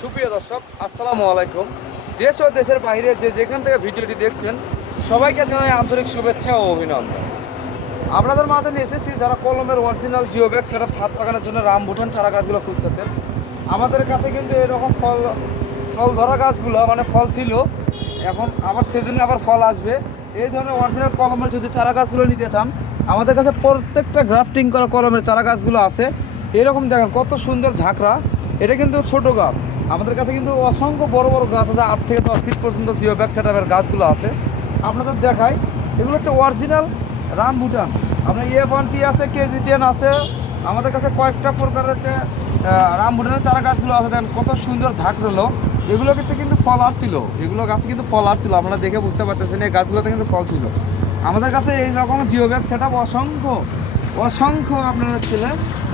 সুপ্রিয় দর্শক, আসসালামু আলাইকুম। দেশ ও দেশের বাইরে যে যেখান থেকে ভিডিওটি দেখছেন, সবাইকে জানাই আন্তরিক শুভেচ্ছা ও অভিনন্দন। আপনাদের মাঝে নিয়ে এসেছি যারা কলমের অরিজিনাল জিও ব্যাগ সেট বাগানের জন্য রাম ভুটান চারা গাছগুলো খুঁজতেছেন। আমাদের কাছে কিন্তু এরকম ফল ফল ধরা গাছগুলো মানে ফল ছিল। এখন আবার সিজনে আবার ফল আসবে। এই ধরনের অরিজিনাল কলমের যদি চারা গাছগুলো নিতে চান, আমাদের কাছে প্রত্যেকটা গ্রাফটিং করা কলমের চারা গাছগুলো আছে। এরকম দেখেন কত সুন্দর ঝাঁকড়া। এটা কিন্তু ছোট গাছ। আমাদের কাছে কিন্তু অসংখ্য বড় বড় গাছ আছে আট থেকে দশ ফিট পর্যন্ত জিও ব্যাগ সেট গাছগুলো আছে। আপনাদের দেখাই এগুলো হচ্ছে অরিজিনাল রাম ভুটান আপনার ইয়ে ওয়ানটি আছে কেজি টেন আছে। আমাদের কাছে কয়েকটা প্রকারের আহ, রাম ভুটানের চারা গাছগুলো আছে। দেখেন কত সুন্দর ঝাঁক রলো এগুলো কিন্তু কিন্তু ফল আসছিল এগুলো গাছে কিন্তু ফল আসছিল আপনারা দেখে বুঝতে পারতেছেন এই গাছগুলোতে কিন্তু ফল ছিল। আমাদের কাছে এই রকম জিও ব্যাগ সেট অসংখ্য। অসংখ্য আপনার হচ্ছে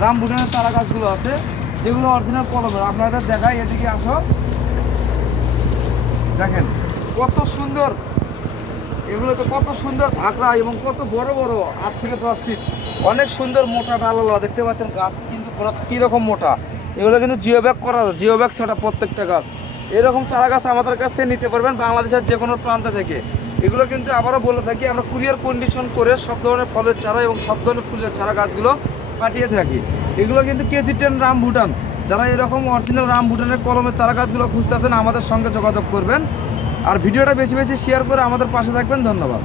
রাম ভুটানের চারা গাছগুলো আছে, যেগুলো অরিজিনাল কলমের আপনাদের দেখাই, এদিকে আসো। দেখেন, কত সুন্দর। এগুলো তো কত সুন্দর ঝাঁকড়া এবং কত বড় বড় আট থেকে দশ ফিট অনেক সুন্দর মোটা ডালা দেখতে পাচ্ছেন গাছ কিন্তু কীরকম মোটা। এগুলো কিন্তু জিও ব্যাগ করা জিও ব্যাগ সেটা প্রত্যেকটা গাছ। এরকম চারা গাছ আমাদের কাছ থেকে নিতে পারবেন বাংলাদেশের যে কোনো প্রান্ত থেকে। এগুলো কিন্তু আবারও বলে থাকি, আমরা কুরিয়ার কন্ডিশন করে সব ধরনের ফলের চারা এবং সব ধরনের ফুলের চারা গাছগুলো পাঠিয়ে থাকি। এগুলো কিন্তু কেজি টেন রাম ভুটান যারা এরকম অরিজিনাল রাম ভুটানের কলমের চারা গাছগুলো খুঁজতেছেন, আমাদের সঙ্গে যোগাযোগ করবেন। আর ভিডিওটা বেশি বেশি শেয়ার করে আমাদের পাশে থাকবেন। ধন্যবাদ।